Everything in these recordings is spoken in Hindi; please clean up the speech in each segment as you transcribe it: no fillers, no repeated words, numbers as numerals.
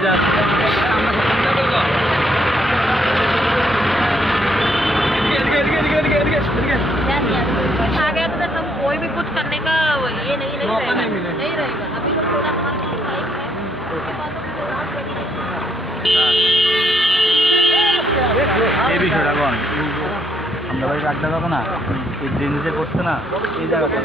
आ गया तो हम कोई भी कुछ करने का ये नहीं रहेगा। अभी तो थोड़ा हमारे पास टाइम है, उसके बाद এই বিষয়টা কোন আমরা বাড়ি আড্ডা দেবো না, এই জিনিসে করছে না এই জায়গাটা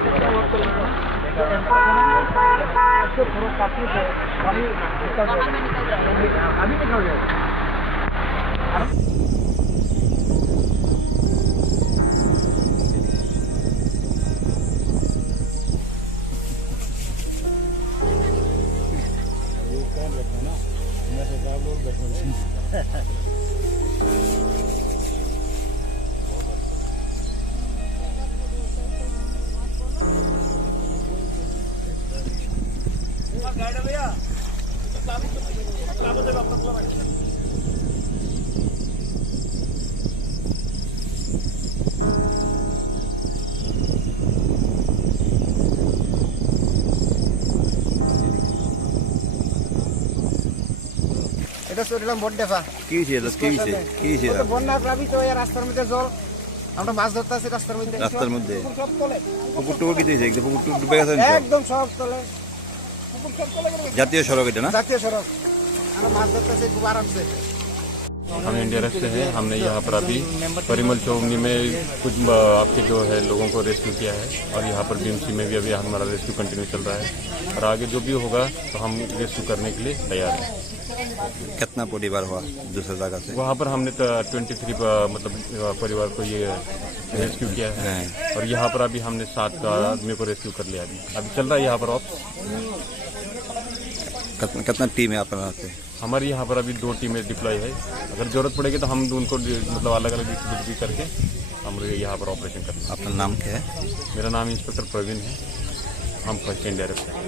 এটা চড়লাম বড়ডেফা। কি হয়েছে কি হয়েছে কি হয়েছে? বন্যা প্লাবিত হয়ে রাস্তার মধ্যে জল, আমরা মাছ ধরতে আছি রাস্তার মধ্যে। রাস্তার মধ্যে সব তলে, পুকুর টুকুর কি দিয়েছে? পুকুর টুকুর ডুবে গেছে একদম সব তলে, পুকুর সব তলে গেছে। জাতীয় সড়ক এটা না? জাতীয় সড়ক। আমরা মাছ ধরতে আছি খুব আরামসে। हम इंडिया से हैं। हमने यहाँ पर अभी परिमल चौमनी में कुछ आपके जो है लोगों को रेस्क्यू किया है और यहाँ पर बीएमसी में भी अभी हमारा रेस्क्यू कंटिन्यू चल रहा है और आगे जो भी होगा तो हम रेस्क्यू करने के लिए तैयार हैं। कितना परिवार हुआ दूसरी जगह से? वहाँ पर हमने 23 मतलब परिवार को ये रेस्क्यू किया है और यहाँ पर अभी हमने 7 आदमी को रेस्क्यू कर लिया। अभी चल रहा है यहाँ पर ऑप्स। कितना टीम है आपके यहाँ से? हमारी यहाँ पर अभी 2 टीमें डिप्लॉय है। अगर जरूरत पड़ेगी तो हम उनको मतलब अलग अलग डिस्ट्रीब्यूट करके हम यहाँ पर ऑपरेशन करते हैं। आपका नाम क्या है? मेरा नाम इंस्पेक्टर प्रवीण है। हम फर्स्ट इंडिया से हैं।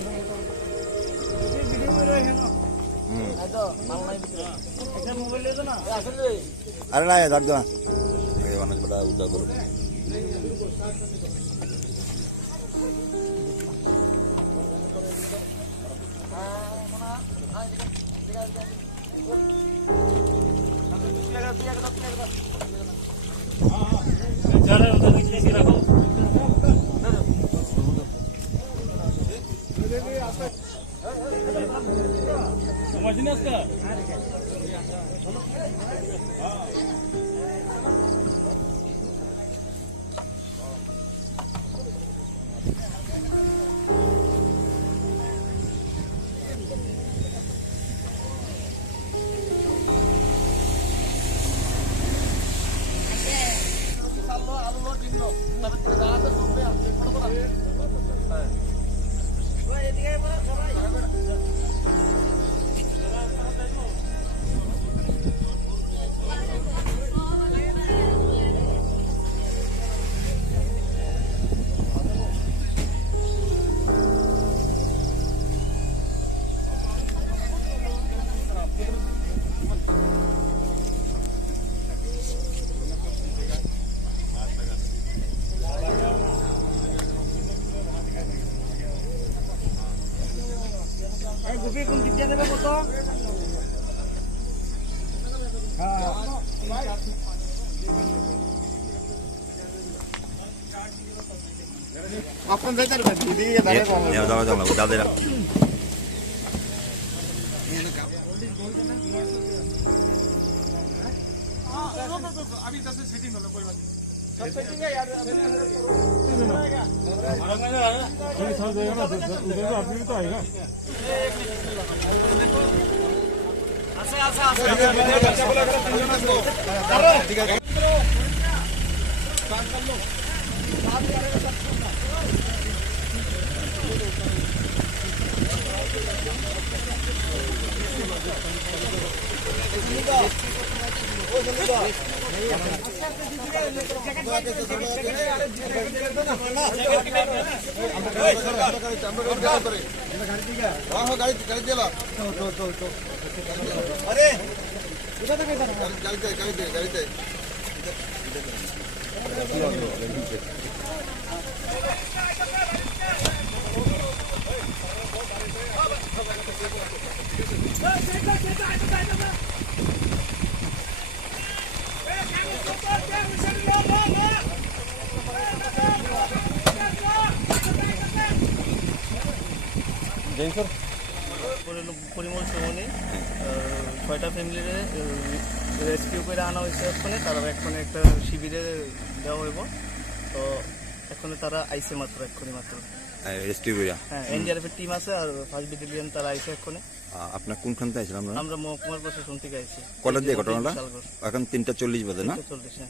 अरे ना यार दो मनोज बड़ा उदा करो। अपन जाइए ना दीदी ये दारे को ये जाओ बता दे रहा अभी 10 सेटिंग हो कोई बात नहीं। सब सेटिंग है यार। अभी साल जाएगा ना उधर आदमी तो आएगा। ठीक है स्टार्ट कर लो। अरे পরিমল চৌমনি 6টা ফ্যামিলিরে রেস্কিউ করে আনা হয়েছে। এখন তারা এখন একটা শিবিরে দেওয়া হইব। তো এখন তারা আইসে মাত্র এক্ষুনি মাত্র রেস্কিউ করিয়া। হ্যাঁ, এনডিআরএফের টিম আছে আর ফার্স্ট ব্যাটালিয়ন তারা আইসে এক্ষুনি। আপনার কোনখান থেকে আইছিলাম? আমরা মহকুমার প্রশাসন থেকে আইছি। কটার দিয়ে ঘটনাটা? এখন 3:40 বাজে না? 3:40।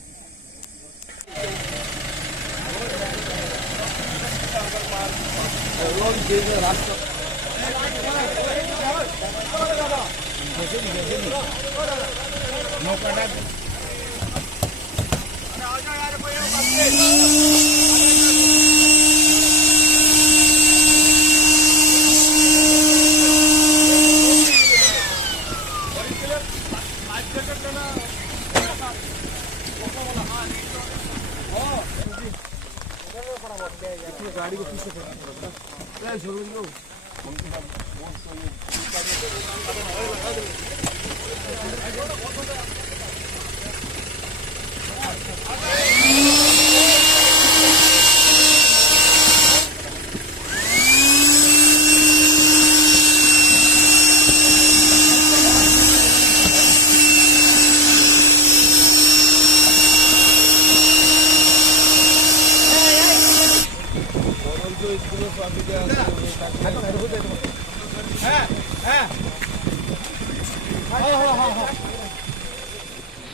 হ্যাঁ।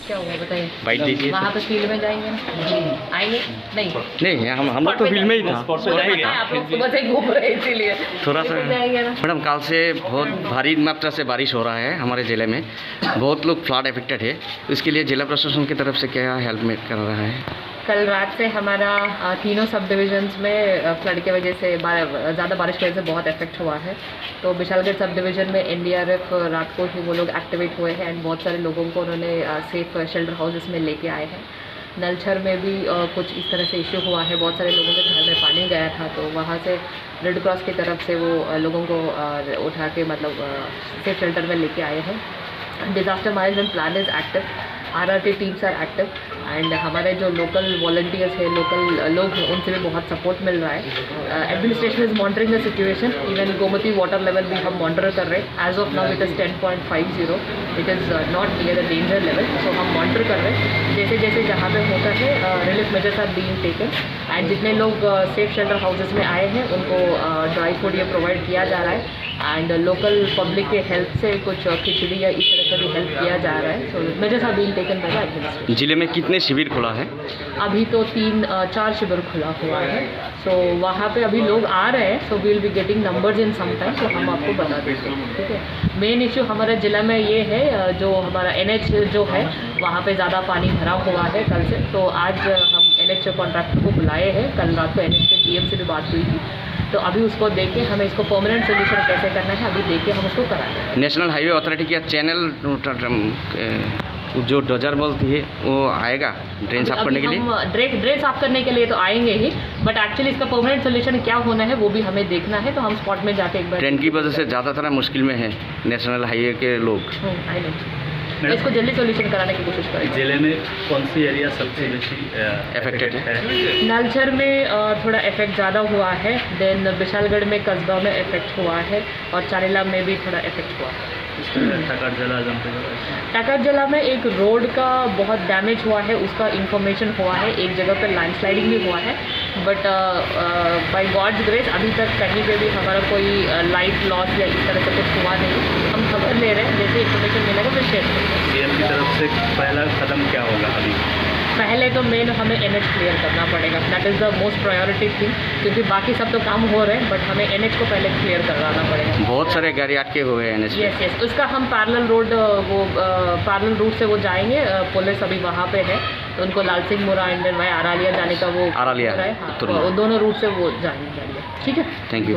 क्या हुआ बताइए? बाइट दीजिए। वहाँ पे फील्ड में जाएंगे आएंगे नहीं नहीं, हम लोग तो फील्ड में ही था। आप लोग सुबह से घूम रहे हैं इसीलिए थोड़ा सा जाएंगे ना। मैडम, कल से बहुत भारी मात्रा से बारिश हो रहा है हमारे ज़िले में। बहुत लोग फ्लड अफेक्टेड है। इसके लिए जिला प्रशासन की तरफ से क्या हेल्प कर रहा है? कल रात से हमारा तीनों सब डिविजन्स में फ्लड की वजह से ज़्यादा बारिश की वजह से बहुत इफेक्ट हुआ है। तो विशालगढ़ सब डिवीज़न में एनडीआरएफ रात को ही वो लोग एक्टिवेट हुए हैं एंड बहुत सारे लोगों को उन्होंने सेफ शेल्टर हाउसेस में लेके आए हैं। नलछर में भी कुछ इस तरह से इशू हुआ है, बहुत सारे लोगों के घर में पानी गया था, तो वहाँ से रेड क्रॉस की तरफ से वो लोगों को उठा के मतलब सेफ शेल्टर में लेके आए हैं। Disaster management plan is active, RRT teams are active and हमारे जो लोकल वॉलंटियर्स हैं, लोकल लोग हैं, उनसे भी बहुत सपोर्ट मिल रहा है। Administration is monitoring the situation. Even Gomti water level भी हम मॉनिटर कर रहे हैं। As of now it is 10.50, it is not near the danger level. So हम मॉनिटर कर रहे हैं। जैसे जैसे जहाँ पे होता है relief measures are being taken and जितने लोग सेफ शेल्टर हाउसेस में आए हैं उनको ड्राई फूड ये प्रोवाइड किया जा रहा है एंड लोकल पब्लिक के हेल्प से कुछ खिचड़ी या इस तरह से भी हेल्प किया जा रहा है। So measures are being taken by the administration. जिले में कितने शिविर खुला है? अभी तो 3-4 शिविर खुला हुआ है। सो वहाँ पे अभी लोग आ रहे हैं। So we will be getting numbers in some time, तो हम आपको बता देंगे। ठीक है। मेन इशू हमारे ज़िला में ये है, जो हमारा NH जो है वहाँ पे ज़्यादा पानी भरा हुआ है कल से। तो आज हम NH कॉन्ट्रैक्टर को बुलाए हैं। कल रात को NH के DM से भी बात हुई थी, तो अभी उसको देख के हमें इसको परमानेंट सोल्यूशन कैसे करना है अभी देख के हम उसको कराएंगे। नेशनल हाईवे अथॉरिटी का चैनल जो डोजर बोलती है वो आएगा ड्रेन साफ करने के लिए? ड्रेन साफ करने के लिए तो आएंगे ही, बट एक्चुअली इसका परमानेंट सोल्यूशन क्या होना है वो भी हमें देखना है। तो हम स्पॉट में जाके एक बार ट्रेन की वजह से ज़्यादातर मुश्किल में है नेशनल हाईवे के लोग। आई नो, इसको जल्दी सोल्यूशन कराने की कोशिश करेंगे। जिले में कौन सी एरिया सबसे बेसी अफेक्टेड है? नलछर में थोड़ा इफेक्ट ज़्यादा हुआ है। देन विशालगढ़ में कस्बा में इफेक्ट हुआ है और चारेला में भी थोड़ा इफेक्ट हुआ है। टाकरजला में एक रोड का बहुत डैमेज हुआ है, उसका इंफॉर्मेशन हुआ है। एक जगह पर लैंडस्लाइडिंग भी हुआ है, बट बाय गॉड्स ग्रेस अभी तक कहीं पे भी हमारा कोई लाइफ लॉस या इस तरह से कुछ हुआ नहीं। हम खबर ले रहे हैं, जैसे इन्फॉर्मेशन मिलेगा फिर शेयर करेंगे। सीएम की तरफ से पहला कदम क्या होगा? अभी पहले तो मेन हमें NH क्लियर करना पड़ेगा। That is the most priority thing, क्योंकि बाकी सब तो काम हो रहे हैं, बट हमें NH को पहले क्लियर करवाना पड़ेगा। बहुत सारे गाड़ी अटके हुए हैं NH पे। यस, उसका हम पैरेलल रोड पैरेलल रूट से वो जाएंगे। पुलिस अभी वहाँ पे है, तो उनको लाल सिंह मुरा एंड भाई आरालिया जाने का वो आरालिया, है। हाँ, तो दोनों रूट से वो जाएंगे। ठीक है, थैंक यू।